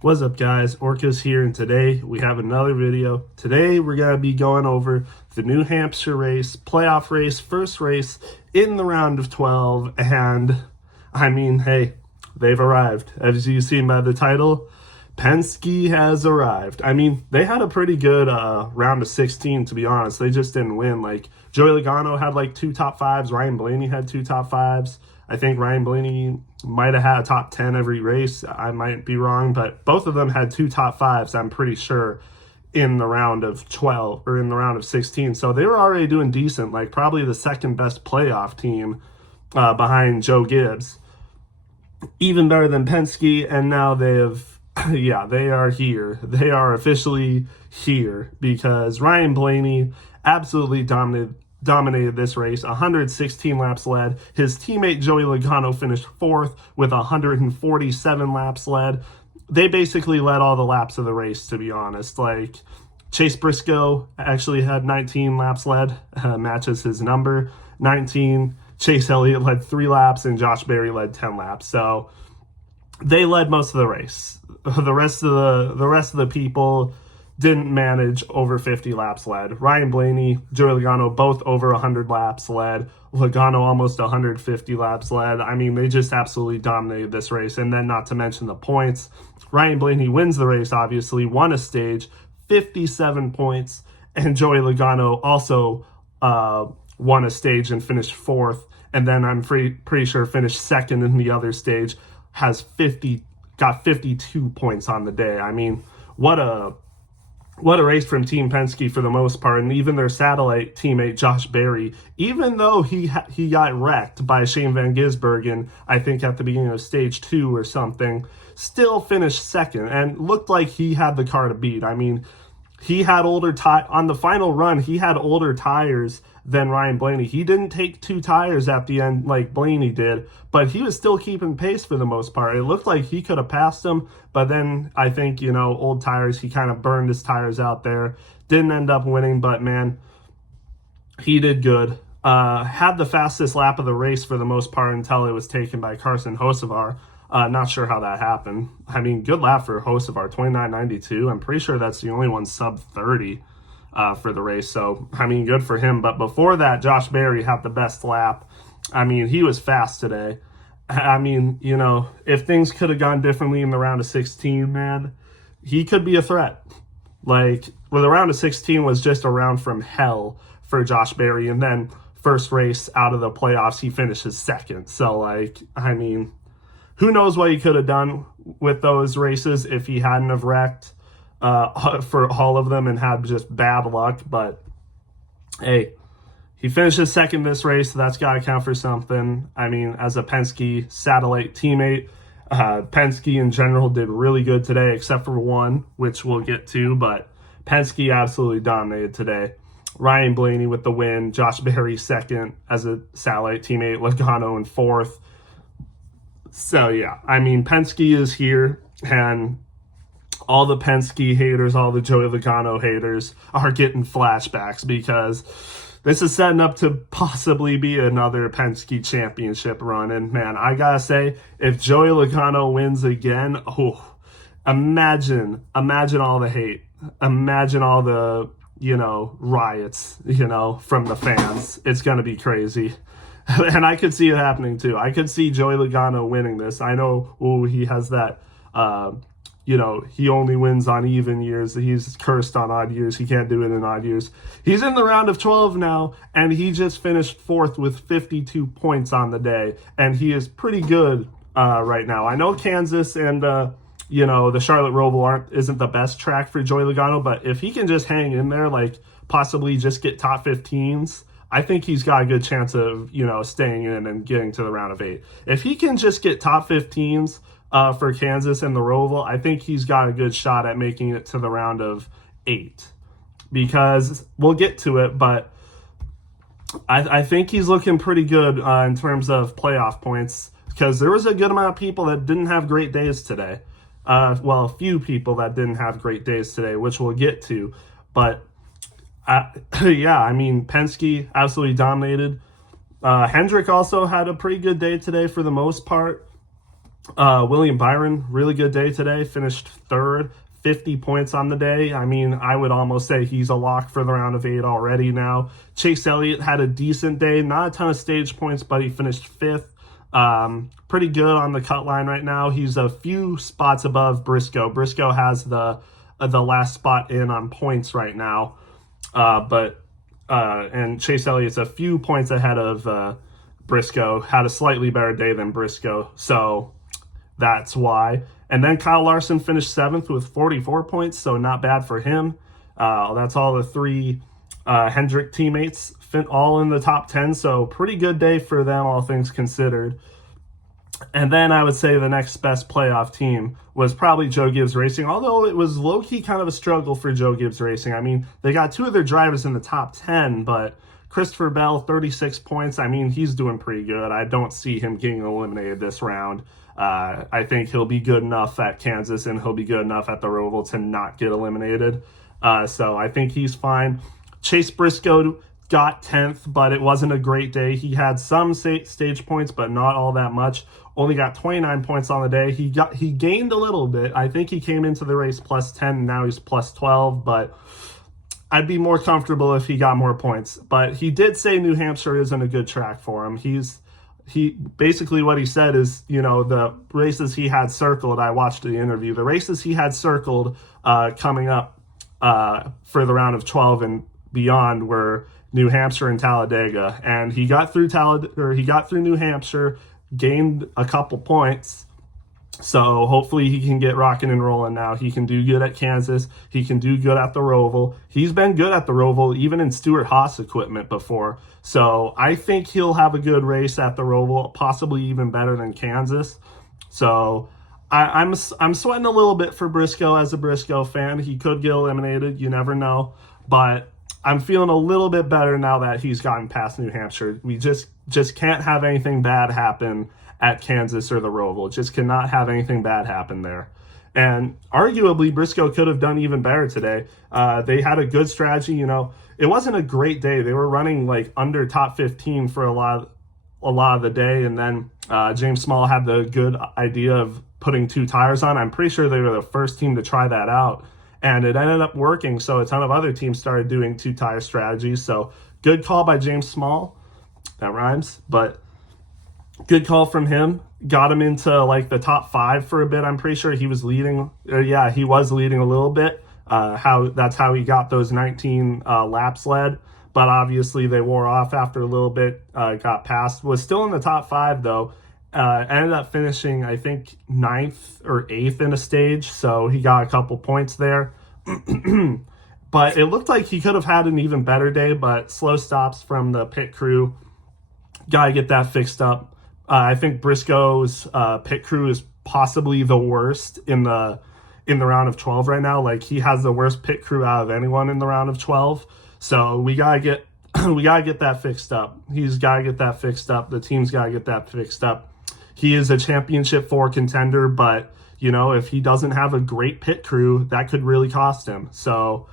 What's up, guys? Orca's here, and today we have another video. Today we're going to be going over the New Hampshire race, playoff race, first race in the round of 12, and I mean, hey, they've arrived. As you've seen by the title, Penske has arrived. I mean, they had a pretty good round of 16, to be honest. They just didn't win. Like, Joey Logano had like 2 top 5s. Ryan Blaney had 2 top 5s. I think Ryan Blaney might have had a top 10 every race. I might be wrong, but both of them had 2 top 5s, I'm pretty sure, in the round of 12 or in the round of 16. So they were already doing decent, like probably the second best playoff team behind Joe Gibbs. Even better than Penske, and now they have, yeah, they are here. They are officially here because Ryan Blaney absolutely dominated this race. 116 laps led. His teammate Joey Logano finished 4th with 147 laps led. They basically led all the laps of the race, to be honest. Like, Chase Briscoe actually had 19 laps led, matches his number, 19. Chase Elliott led 3 laps, and Josh Berry led 10 laps. So they led most of the race. The rest of the people didn't manage over 50 laps led. Ryan Blaney, Joey Logano, both over 100 laps led. Logano almost 150 laps led. I mean, they just absolutely dominated this race. And then not to mention the points. Ryan Blaney wins the race, obviously, won a stage, 57 points. And Joey Logano also won a stage and finished 4th. And then I'm pretty sure finished 2nd in the other stage, got 52 points on the day. I mean, what a race from Team Penske for the most part, and even their satellite teammate Josh Berry, even though he got wrecked by Shane Van Gisbergen, I think at the beginning of stage 2 or something, still finished 2nd and looked like he had the car to beat. I mean, he had on the final run, he had older tires than Ryan Blaney. He didn't take 2 tires at the end like Blaney did, but he was still keeping pace for the most part. It looked like he could have passed him, but then I think, old tires, he kind of burned his tires out there. Didn't end up winning, but man, he did good. Had the fastest lap of the race for the most part until it was taken by Carson Hocevar. Not sure how that happened. I mean, good lap for Hocevar, 29.92. I'm pretty sure that's the only one sub 30 for the race. So, I mean, good for him. But before that, Josh Berry had the best lap. I mean, he was fast today. I mean, if things could have gone differently in the round of 16, man, he could be a threat. Like, well, the round of 16 was just a round from hell for Josh Berry. And then first race out of the playoffs, he finishes 2nd. So, like, I mean, who knows what he could have done with those races if he hadn't have wrecked for all of them and had just bad luck. But, hey, he finishes 2nd this race, so that's got to count for something. I mean, as a Penske satellite teammate, Penske in general did really good today, except for one, which we'll get to. But Penske absolutely dominated today. Ryan Blaney with the win, Josh Berry 2nd as a satellite teammate, Logano in 4th. So, yeah, I mean, Penske is here, and all the Penske haters, all the Joey Logano haters are getting flashbacks because this is setting up to possibly be another Penske championship run. And, man, I got to say, if Joey Logano wins again, imagine all the hate. Imagine all the, riots, from the fans. It's going to be crazy. And I could see it happening too. I could see Joey Logano winning this. I know, he has that, he only wins on even years. He's cursed on odd years. He can't do it in odd years. He's in the round of 12 now, and he just finished 4th with 52 points on the day. And he is pretty good right now. I know Kansas and, the Charlotte Roval isn't the best track for Joey Logano, but if he can just hang in there, like possibly just get top 15s, I think he's got a good chance of, staying in and getting to the round of 8. If he can just get top 15s for Kansas and the Roval, I think he's got a good shot at making it to the round of 8. Because we'll get to it, but I think he's looking pretty good in terms of playoff points because there was a good amount of people that didn't have great days today. Well, a few people that didn't have great days today, which we'll get to. But yeah, I mean, Penske absolutely dominated. Hendrick also had a pretty good day today for the most part. William Byron, really good day today, finished third, 50 points on the day. I mean, I would almost say he's a lock for the round of 8 already now. Chase Elliott had a decent day, not a ton of stage points, but he finished fifth. Pretty good on the cut line right now. He's a few spots above Briscoe. Briscoe has the last spot in on points right now, and Chase Elliott's a few points ahead of Briscoe. Had a slightly better day than Briscoe, so that's why. And then Kyle Larson finished 7th with 44 points, so not bad for him. That's all the three Hendrick teammates, all in the top 10, so pretty good day for them, all things considered. And then I would say the next best playoff team was probably Joe Gibbs Racing, although it was low-key kind of a struggle for Joe Gibbs Racing. I mean, they got 2 of their drivers in the top 10, but Christopher Bell, 36 points. I mean, he's doing pretty good. I don't see him getting eliminated this round. I think he'll be good enough at Kansas and he'll be good enough at the Roval to not get eliminated. So I think he's fine. Chase Briscoe got 10th, but it wasn't a great day. He had some stage points, but not all that much. Only got 29 points on the day. He gained a little bit. I think he came into the race plus 10, and now he's plus 12, but I'd be more comfortable if he got more points. But he did say New Hampshire isn't a good track for him. He basically what he said is, the races he had circled, I watched the interview, the races he had circled coming up for the round of 12 and beyond were New Hampshire and Talladega, and he got through New Hampshire, gained a couple points. So hopefully he can get rocking and rolling now. He can do good at Kansas. He can do good at the Roval. He's been good at the Roval, even in Stewart-Haas equipment before. So I think he'll have a good race at the Roval, possibly even better than Kansas. So I'm sweating a little bit for Briscoe as a Briscoe fan. He could get eliminated. You never know. But I'm feeling a little bit better now that he's gotten past New Hampshire. We just can't have anything bad happen at Kansas or the Roval. Just cannot have anything bad happen there. And arguably, Briscoe could have done even better today. They had a good strategy. It wasn't a great day. They were running like under top 15 for a lot of the day. And then James Small had the good idea of putting 2 tires on. I'm pretty sure they were the first team to try that out. And it ended up working. So a ton of other teams started doing 2-tire strategies. So good call by James Small. That rhymes, but good call from him. Got him into like the top 5 for a bit. I'm pretty sure he was leading. He was leading a little bit. That's how he got those 19 laps led. But obviously they wore off after a little bit. Got passed. Was still in the top 5 though. Ended up finishing, I think, 9th or 8th in a stage. So he got a couple points there. But it looked like he could have had an even better day. But slow stops from the pit crew. Gotta get that fixed up. I think Briscoe's pit crew is possibly the worst in the round of 12 right now. Like, he has the worst pit crew out of anyone in the round of 12. So we gotta get that fixed up. He's gotta get that fixed up. The team's gotta get that fixed up. He is a championship 4 contender, but if he doesn't have a great pit crew, that could really cost him. So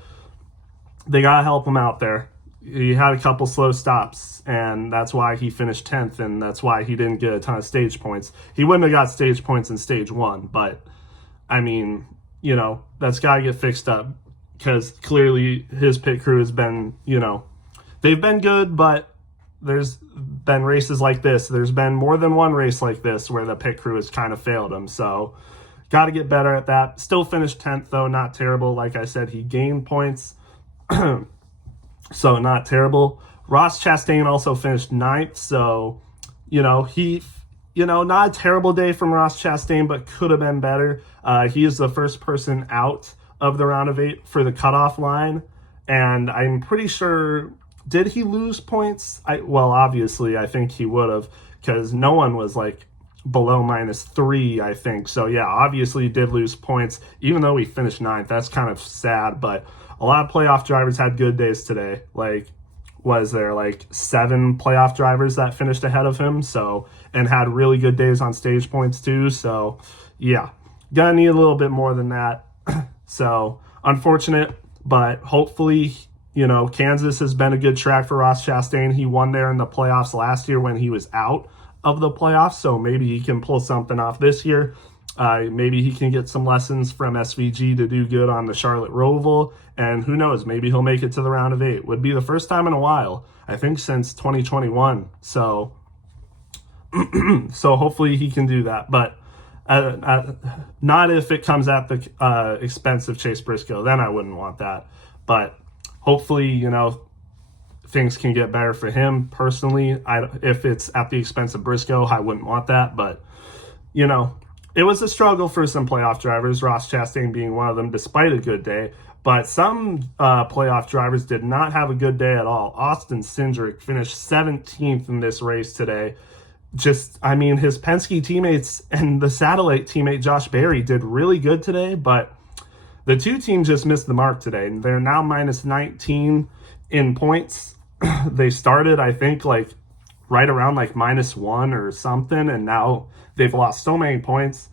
they gotta help him out there. He had a couple slow stops, and that's why he finished 10th, and that's why he didn't get a ton of stage points. He wouldn't have got stage points in stage 1, but, I mean, that's got to get fixed up, because clearly his pit crew has been, they've been good, but there's been races like this. There's been more than one race like this where the pit crew has kind of failed him, so got to get better at that. Still finished 10th, though, not terrible. Like I said, he gained points. So not terrible. Ross Chastain also finished 9th. So, not a terrible day from Ross Chastain, but could have been better. He is the first person out of the round of 8 for the cutoff line. And I'm pretty sure, did he lose points? Obviously, I think he would have, because no one was like below -3, I think. So yeah, obviously he did lose points, even though he finished 9th. That's kind of sad, but a lot of playoff drivers had good days today. Like, was there like 7 playoff drivers that finished ahead of him? So, and had really good days on stage points too. So yeah, gonna need a little bit more than that. So unfortunate, but hopefully, Kansas has been a good track for Ross Chastain. He won there in the playoffs last year when he was out of the playoffs, so maybe he can pull something off this year. Maybe he can get some lessons from SVG to do good on the Charlotte Roval, and who knows, maybe he'll make it to the round of 8. Would be the first time in a while, I think since 2021. So so hopefully he can do that, but not if it comes at the expense of Chase Briscoe. Then I wouldn't want that. But hopefully, you know, things can get better for him personally. If it's at the expense of Briscoe, I wouldn't want that. But, you know, it was a struggle for some playoff drivers, Ross Chastain being one of them, despite a good day. But some playoff drivers did not have a good day at all. Austin Cindric finished 17th in this race today. I mean, his Penske teammates and the satellite teammate Josh Berry did really good today, but the two teams just missed the mark today. And they're now minus 19 in points. They started, I think, like right around like -1 or something, and now they've lost so many points.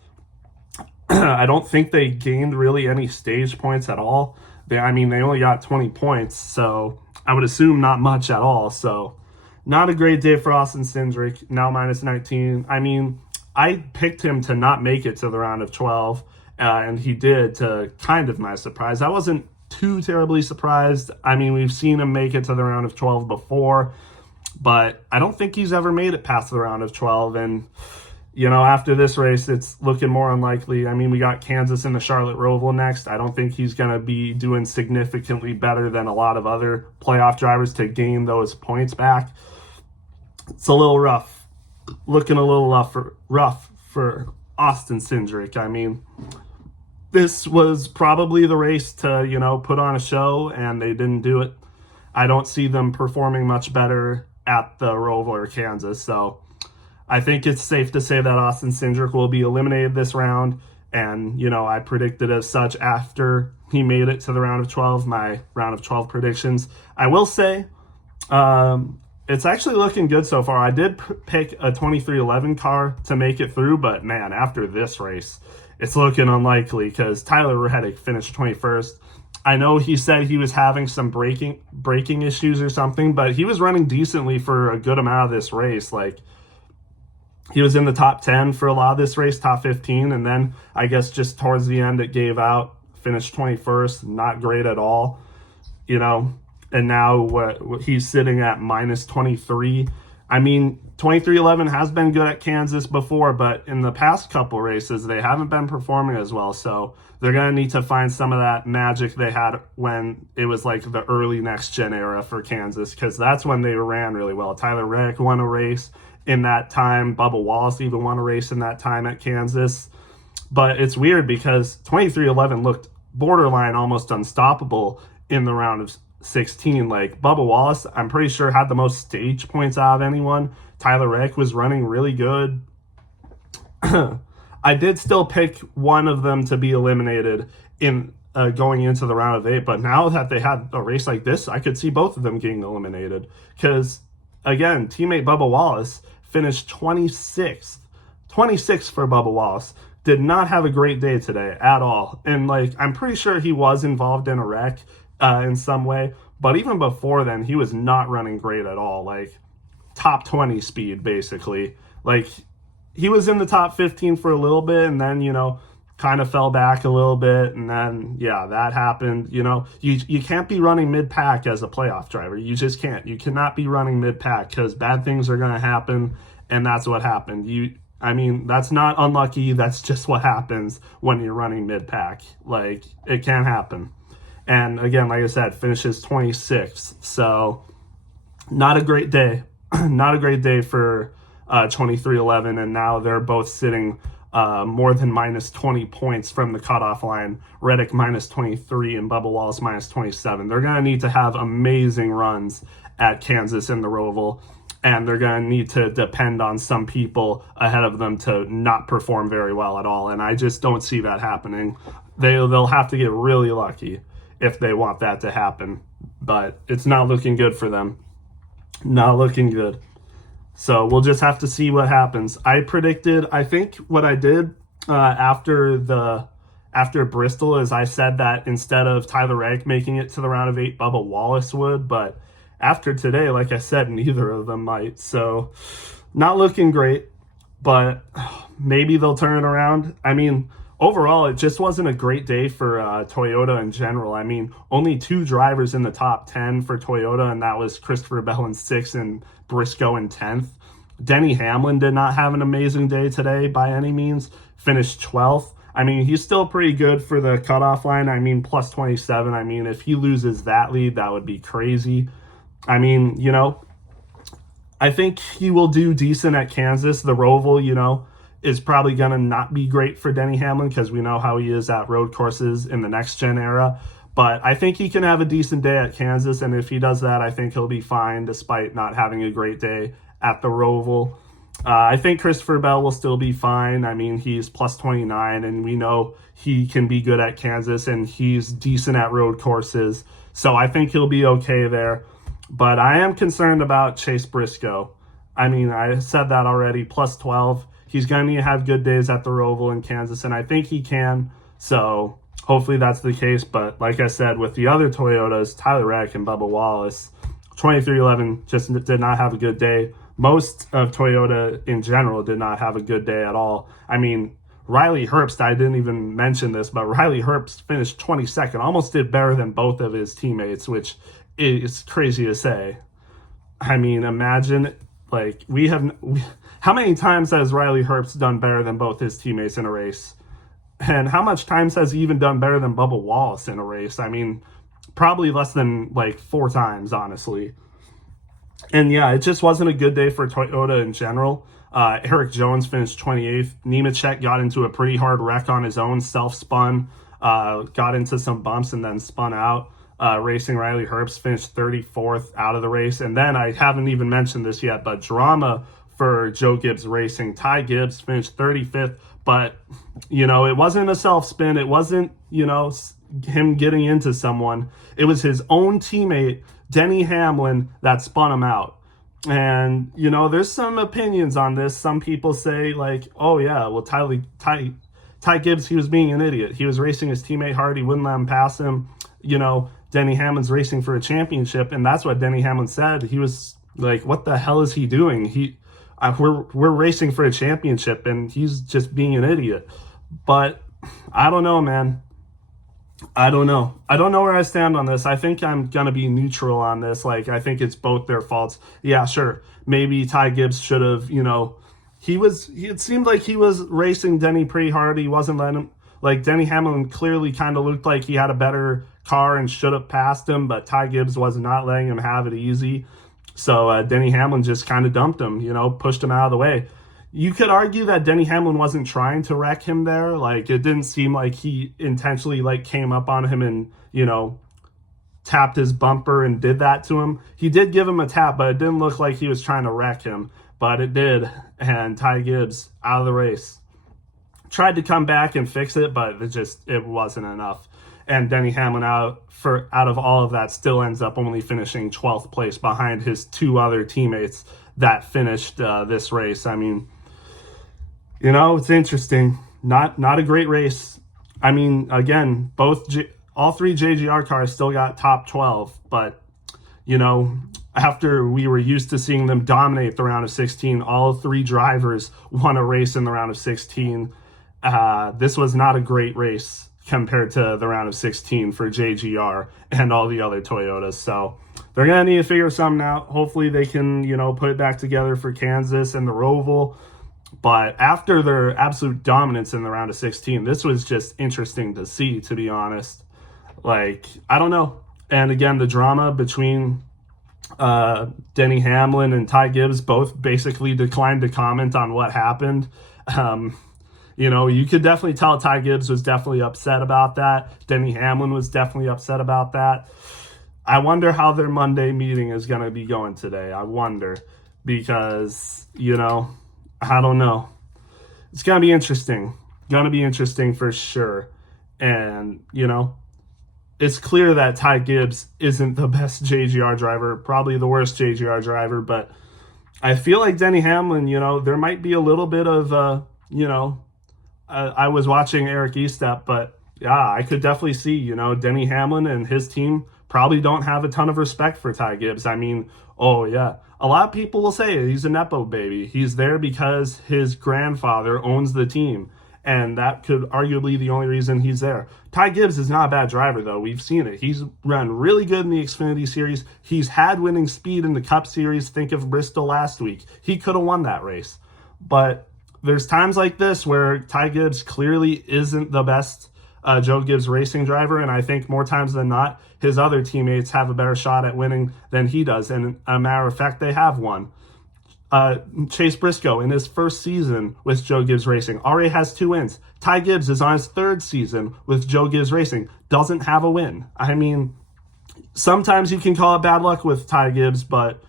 I don't think they gained really any stage points at all. They only got 20 points, so I would assume not much at all. So not a great day for Austin Cindric, now minus 19. I mean, I picked him to not make it to the round of 12, and he did, to kind of my surprise. I wasn't too terribly surprised. I mean, we've seen him make it to the round of 12 before, but I don't think he's ever made it past the round of 12. And, you know, after this race, it's looking more unlikely. I mean, we got Kansas and the Charlotte Roval next. I don't think he's going to be doing significantly better than a lot of other playoff drivers to gain those points back. It's a little rough, looking a little rough for Austin Cindric. I mean, this was probably the race to, you know, put on a show, and they didn't do it. I don't see them performing much better at the Roval or Kansas, so I think it's safe to say that Austin Cindric will be eliminated this round, and, you know, I predicted as such after he made it to the round of 12, my round of 12 predictions. I will say, it's actually looking good so far. I did pick a 2311 car to make it through, but man, after this race, it's looking unlikely because Tyler Reddick finished 21st. I know he said he was having some braking issues or something, but he was running decently for a good amount of this race. Like, he was in the top 10 for a lot of this race, top 15, and then I guess just towards the end it gave out, finished 21st, not great at all, you know. And now he's sitting at minus 23. I mean, 2311 has been good at Kansas before, but in the past couple races, they haven't been performing as well. So they're going to need to find some of that magic they had when it was like the early next-gen era for Kansas, because that's when they ran really well. Tyler Reddick won a race in that time. Bubba Wallace even won a race in that time at Kansas. But it's weird because 2311 looked borderline almost unstoppable in the round of 16. Like, Bubba Wallace, I'm pretty sure, had the most stage points out of anyone. Tyler Reddick was running really good. I did still pick one of them to be eliminated in going into the round of 8, but now that they had a race like this, I could see both of them getting eliminated. Because, again, teammate Bubba Wallace finished 26th. 26th for Bubba Wallace. Did not have a great day today at all. And, like, I'm pretty sure he was involved in a wreck in some way, but even before then, he was not running great at all. Like, top 20 speed, basically. Like, he was in the top 15 for a little bit, and then, you know, kind of fell back a little bit, and then, yeah, that happened. You know, you can't be running mid-pack as a playoff driver. You just can't. You cannot be running mid-pack, because bad things are going to happen, and that's what happened. I mean, that's not unlucky. That's just what happens when you're running mid-pack. Like, it can happen. And again, like I said, finishes 26th. So not a great day. Not a great day for 2311. And now they're both sitting more than minus 20 points from the cutoff line. Reddick minus 23 and Bubba Wallace minus 27. They're going to need to have amazing runs at Kansas in the Roval. And they're going to need to depend on some people ahead of them to not perform very well at all. And I just don't see that happening. They'll have to get really lucky if they want that to happen. But it's not looking good for them. Not looking good. So we'll just have to see what happens. I think what I did after Bristol is I said that instead of Tyler Reddick making it to the round of 8, Bubba Wallace would. But after today, like I said, neither of them might. So Not looking great, but maybe they'll turn it around. I mean, overall, it just wasn't a great day for Toyota in general. I mean, only 2 drivers in the top 10 for Toyota, and that was Christopher Bell in 6th and Briscoe in 10th. Denny Hamlin did not have an amazing day today by any means, finished 12th. I mean, he's still pretty good for the cutoff line. I mean, plus 27. I mean, if he loses that lead, that would be crazy. I mean, I think he will do decent at Kansas. The Roval, is probably going to not be great for Denny Hamlin because we know how he is at road courses in the next gen era. But I think he can have a decent day at Kansas, and if he does that, I think he'll be fine despite not having a great day at the Roval. I think Christopher Bell will still be fine. I mean, he's plus 29, and we know he can be good at Kansas, and he's decent at road courses. So I think he'll be okay there. But I am concerned about Chase Briscoe. I mean, I said that already, plus 12. He's going to have good days at the Roval in Kansas, and I think he can. So hopefully that's the case. But like I said, with the other Toyotas, Tyler Reddick and Bubba Wallace, 2311 just did not have a good day. Most of Toyota in general did not have a good day at all. I mean, Riley Herbst, I didn't even mention this, but Riley Herbst finished 22nd, almost did better than both of his teammates, which is crazy to say. I mean, imagine, like, how many times has Riley Herbst done better than both his teammates in a race? And how much times has he even done better than Bubba Wallace in a race? I mean, probably less than, 4 times, honestly. And yeah, it just wasn't a good day for Toyota in general. Eric Jones finished 28th. Nemechek got into a pretty hard wreck on his own, self-spun, got into some bumps and then spun out. Racing Riley Herbst finished 34th out of the race. And then I haven't even mentioned this yet, but drama for Joe Gibbs Racing. Ty Gibbs finished 35th, but, it wasn't a self-spin. It wasn't, him getting into someone. It was his own teammate, Denny Hamlin, that spun him out. And, there's some opinions on this. Some people say, oh, yeah, well, Ty Gibbs, he was being an idiot. He was racing his teammate hard. He wouldn't let him pass him. Denny Hamlin's racing for a championship, and that's what Denny Hamlin said. He was like, what the hell is he doing? We're racing for a championship, and he's just being an idiot. But I don't know, man. I don't know where I stand on this. I think I'm going to be neutral on this. I think it's both their faults. Yeah, sure. Maybe Ty Gibbs should have, it seemed like he was racing Denny pretty hard. He wasn't letting him, Denny Hamlin clearly kind of looked like he had a better car and should have passed him, but Ty Gibbs was not letting him have it easy. So Denny Hamlin just kind of dumped him, pushed him out of the way. You could argue that Denny Hamlin wasn't trying to wreck him there. It didn't seem like he intentionally came up on him and, tapped his bumper and did that to him. He did give him a tap, but it didn't look like he was trying to wreck him. But it did, and Ty Gibbs out of the race. Tried to come back and fix it, but it wasn't enough. And Denny Hamlin out of all of that still ends up only finishing 12th place behind his 2 other teammates that finished this race. I mean, it's interesting. Not a great race. I mean, again, all 3 JGR cars still got top 12, but after we were used to seeing them dominate the round of 16, all 3 drivers won a race in the round of 16. This was not a great race compared to the round of 16 for JGR and all the other Toyotas. So they're going to need to figure something out. Hopefully they can, put it back together for Kansas and the Roval. But after their absolute dominance in the round of 16, this was just interesting to see, to be honest. I don't know. And again, the drama between Denny Hamlin and Ty Gibbs both basically declined to comment on what happened. You could definitely tell Ty Gibbs was definitely upset about that. Denny Hamlin was definitely upset about that. I wonder how their Monday meeting is going to be going today. I wonder because, I don't know. It's going to be interesting. Going to be interesting for sure. And, it's clear that Ty Gibbs isn't the best JGR driver, probably the worst JGR driver, but I feel like Denny Hamlin, there might be a little bit of, I was watching Eric Estep, but yeah, I could definitely see, Denny Hamlin and his team probably don't have a ton of respect for Ty Gibbs. I mean, oh yeah, a lot of people will say he's a Nepo baby. He's there because his grandfather owns the team, and that could arguably the only reason he's there. Ty Gibbs is not a bad driver, though. We've seen it. He's run really good in the Xfinity Series. He's had winning speed in the Cup Series. Think of Bristol last week. He could have won that race. But there's times like this where Ty Gibbs clearly isn't the best Joe Gibbs racing driver, and I think more times than not, his other teammates have a better shot at winning than he does. And a matter of fact, they have won. Chase Briscoe in his first season with Joe Gibbs Racing already has 2 wins. Ty Gibbs is on his 3rd season with Joe Gibbs Racing, doesn't have a win. I mean, sometimes you can call it bad luck with Ty Gibbs, but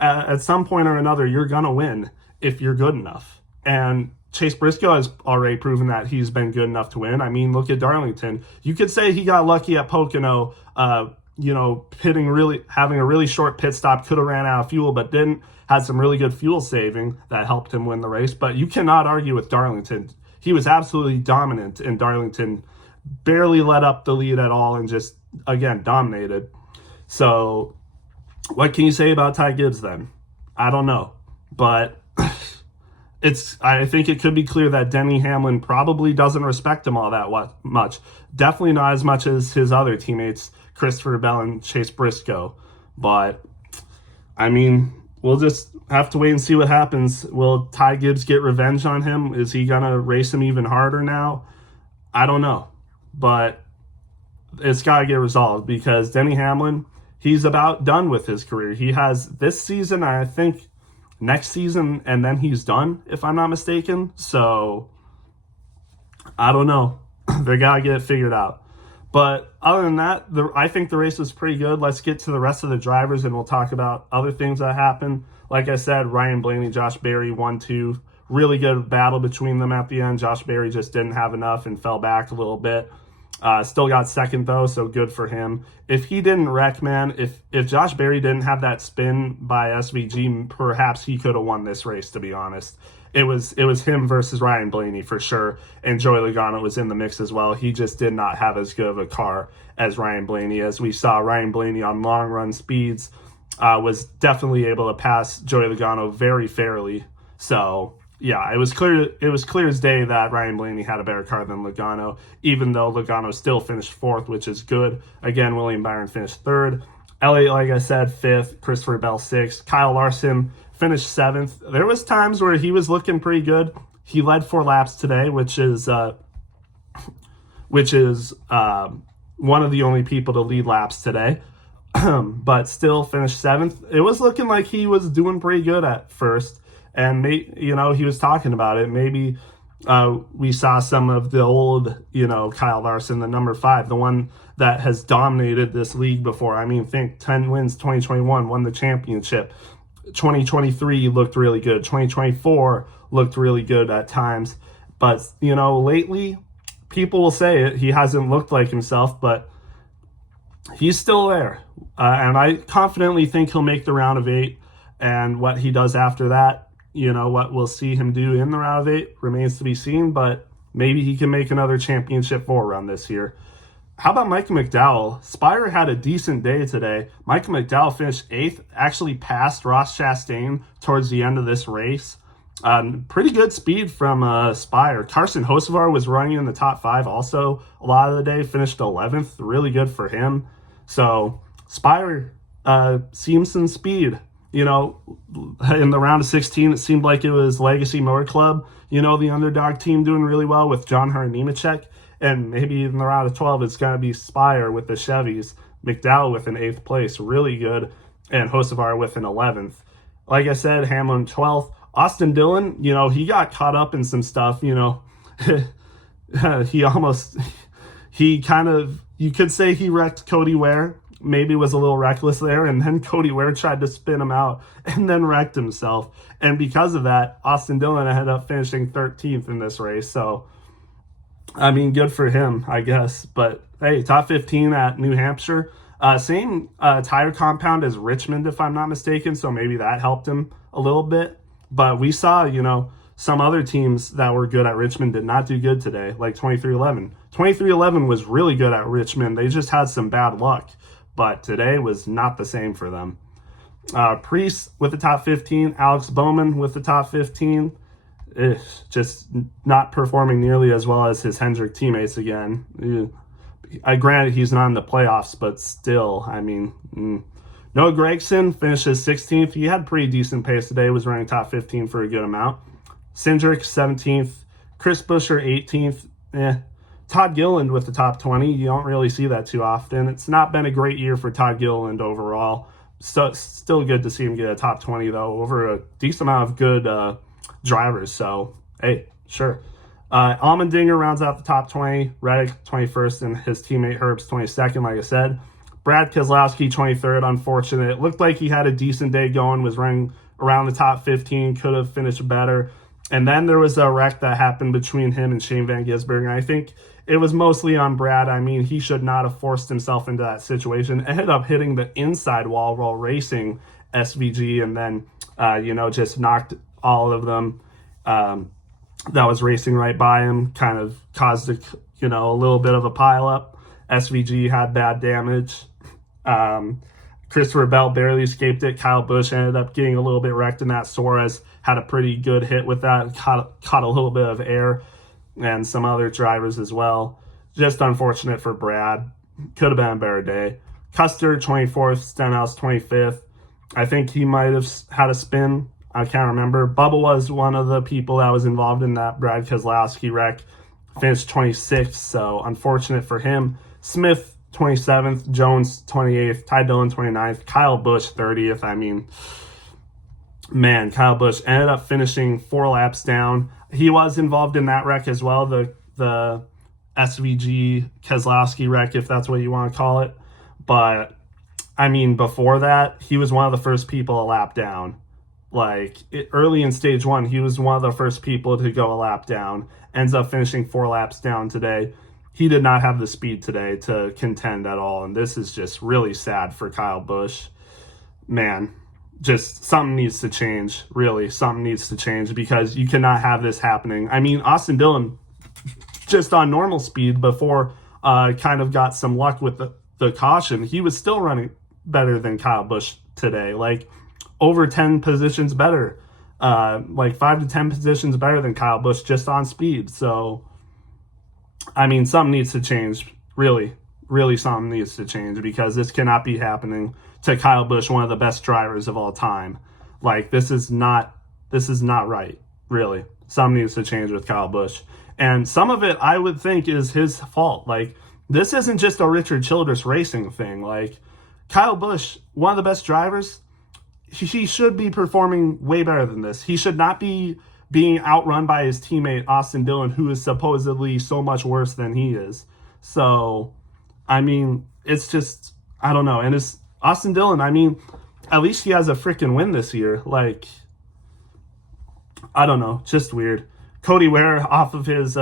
at some point or another, you're going to win if you're good enough. And Chase Briscoe has already proven that he's been good enough to win. I mean, look at Darlington. You could say he got lucky at Pocono, having a really short pit stop, could have ran out of fuel, but didn't. Had some really good fuel saving that helped him win the race. But you cannot argue with Darlington. He was absolutely dominant, and Darlington barely let up the lead at all and just, again, dominated. So what can you say about Ty Gibbs then? I don't know. But I think it could be clear that Denny Hamlin probably doesn't respect him all that much. Definitely not as much as his other teammates, Christopher Bell and Chase Briscoe. But, I mean, we'll just have to wait and see what happens. Will Ty Gibbs get revenge on him? Is he going to race him even harder now? I don't know. But it's got to get resolved because Denny Hamlin, he's about done with his career. He has this season, I think, next season, and then he's done, if I'm not mistaken. So, I don't know. They got to get it figured out. But other than that, I think the race was pretty good. Let's get to the rest of the drivers, and we'll talk about other things that happened. Like I said, Ryan Blaney, Josh Berry, 1-2. Really good battle between them at the end. Josh Berry just didn't have enough and fell back a little bit. Still got second, though, so good for him. If he didn't wreck, man, if Josh Berry didn't have that spin by SVG, perhaps he could have won this race, to be honest. It was him versus Ryan Blaney for sure, and Joey Logano was in the mix as well. He just did not have as good of a car as Ryan Blaney. As we saw, Ryan Blaney on long run speeds was definitely able to pass Joey Logano very fairly. So yeah, it was clear as day that Ryan Blaney had a better car than Logano, even though Logano still finished 4th, which is good. Again, William Byron finished 3rd. Elliott, like I said, 5th. Christopher Bell 6th. Kyle Larson finished 7th. There was times where he was looking pretty good. He led 4 laps today, which is one of the only people to lead laps today, but still finished 7th. It was looking like he was doing pretty good at first, and he was talking about it. Maybe we saw some of the old, Kyle Larson, the number 5, the one that has dominated this league before. I mean, think 10 wins, 2021, won the championship. 2023 looked really good. 2024 looked really good at times. But, lately, people will say it. He hasn't looked like himself, but he's still there. And I confidently think he'll make the round of 8. And what he does after that, what we'll see him do in the round of 8 remains to be seen. But maybe he can make another championship 4 run this year. How about Mike McDowell? Spire had a decent day today. Mike McDowell finished 8th, actually passed Ross Chastain towards the end of this race. Pretty good speed from Spire. Carson Hocevar was running in the top 5 also a lot of the day, finished 11th. Really good for him. So Spire seems some speed. In the round of 16, it seemed like it was Legacy Motor Club, the underdog team doing really well with John Hunter Nemechek. And maybe in the round of 12, it's going to be Spire with the Chevys, McDowell with an 8th place, really good, and Hocevar with an 11th. Like I said, Hamlin 12th. Austin Dillon, he got caught up in some stuff, you could say he wrecked Cody Ware, maybe was a little reckless there, and then Cody Ware tried to spin him out and then wrecked himself. And because of that, Austin Dillon ended up finishing 13th in this race, so I mean, good for him, I guess. But, hey, top 15 at New Hampshire. Same tire compound as Richmond, if I'm not mistaken, so maybe that helped him a little bit. But we saw, some other teams that were good at Richmond did not do good today, like 2311. 2311 was really good at Richmond. They just had some bad luck. but today was not the same for them. Priest with the top 15, Alex Bowman with the top 15. Just not performing nearly as well as his Hendrick teammates again. Granted, he's not in the playoffs, but still, I mean, Noah Gragson finishes 16th. He had pretty decent pace today, was running top 15 for a good amount. Cindric, 17th. Chris Buescher, 18th. Todd Gilliland with the top 20. You don't really see that too often. It's not been a great year for Todd Gilliland overall. So still good to see him get a top 20, though, over a decent amount of good drivers. So, hey, sure. Allmendinger rounds out the top 20. Reddick, 21st, and his teammate Herb's 22nd, like I said. Brad Keselowski, 23rd, unfortunate. It looked like he had a decent day going, was running around the top 15, could have finished better. And then there was a wreck that happened between him and Shane Van Gisbergen. And I think it was mostly on Brad. I mean, he should not have forced himself into that situation. Ended up hitting the inside wall while racing SVG, and then, just knocked all of them that was racing right by him, kind of caused a little bit of a pileup. SVG had bad damage. Christopher Bell barely escaped it. Kyle Busch ended up getting a little bit wrecked in that. Suarez had a pretty good hit with that, caught a little bit of air, and some other drivers as well. Just unfortunate for Brad. Could have been a better day. Custer, 24th. Stenhouse, 25th. I think he might have had a spin. I can't remember. Bubba was one of the people that was involved in that Brad Keselowski wreck. Finished 26th, so unfortunate for him. Smith, 27th. Jones, 28th. Ty Dillon, 29th. Kyle Busch, 30th. I mean, man, Kyle Busch ended up finishing 4 laps down. He was involved in that wreck as well, the SVG Keselowski wreck, if that's what you want to call it. But, I mean, before that, he was one of the first people a lap down. Early in stage 1, he was one of the first people to go a lap down. Ends up finishing 4 laps down today. He did not have the speed today to contend at all, and this is just really sad for Kyle Busch. Man, just something needs to change. Really, something needs to change, because you cannot have this happening. I mean, Austin Dillon, just on normal speed before kind of got some luck with the caution, he was still running better than Kyle Busch today. Over 10 positions better. 5 to 10 positions better than Kyle Busch just on speed. So, I mean, something needs to change. Really, really something needs to change, because this cannot be happening to Kyle Busch, one of the best drivers of all time. This is not right, really. Something needs to change with Kyle Busch. And some of it, I would think, is his fault. This isn't just a Richard Childress Racing thing. Kyle Busch, one of the best drivers, he should be performing way better than this. He should not be being outrun by his teammate Austin Dillon, who is supposedly so much worse than he is. So, I mean, it's just, I don't know. And it's Austin Dillon, I mean, at least he has a freaking win this year. I don't know, just weird. Cody Ware off of his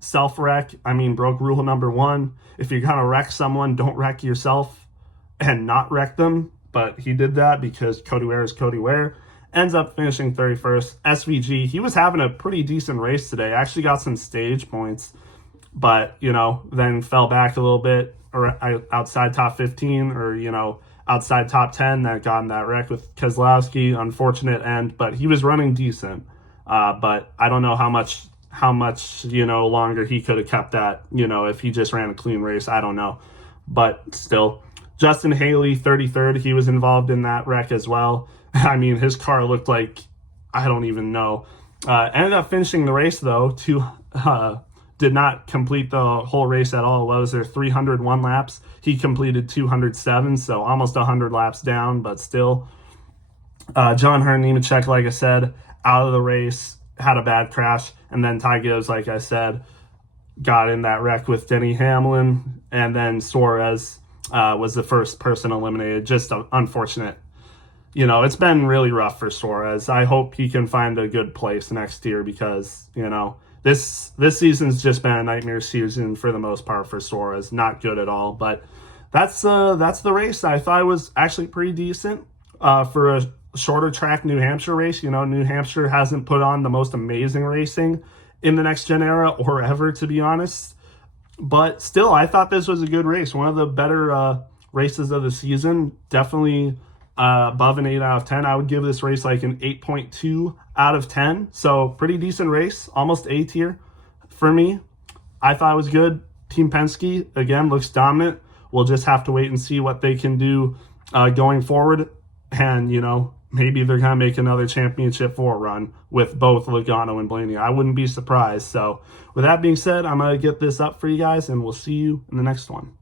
self-wreck, I mean, broke rule number 1. If you're going to wreck someone, don't wreck yourself and not wreck them. But he did that because Cody Ware is Cody Ware. Ends up finishing 31st. SVG, he was having a pretty decent race today. Actually got some stage points, but, then fell back a little bit, or outside top 15, or, outside top 10. That got in that wreck with Keselowski. Unfortunate end, but he was running decent. But I don't know how much longer he could have kept that, if he just ran a clean race. I don't know. But still, Justin Haley, 33rd. He was involved in that wreck as well. I mean, his car looked like, I don't even know. Ended up finishing the race, though. Did not complete the whole race at all. What was there, 301 laps? He completed 207, so almost 100 laps down, but still. John Hunter Nemechek, like I said, out of the race, had a bad crash. And then Ty Gibbs, like I said, got in that wreck with Denny Hamlin. And then Suarez was the first person eliminated. Just unfortunate. It's been really rough for Suarez. I hope he can find a good place next year, because, this season's just been a nightmare season for the most part for Suarez. Not good at all. But that's the race. I thought it was actually pretty decent for a shorter track New Hampshire race. New Hampshire hasn't put on the most amazing racing in the next gen era or ever, to be honest. But still, I thought this was a good race. One of the better races of the season, definitely above an 8 out of 10. I would give this race like an 8.2 out of 10. So pretty decent race, almost A tier for me. I thought it was good. Team Penske, again, looks dominant. We'll just have to wait and see what they can do going forward. And, you know, maybe they're going to make another championship 4 run with both Logano and Blaney. I wouldn't be surprised. So with that being said, I'm going to get this up for you guys, and we'll see you in the next one.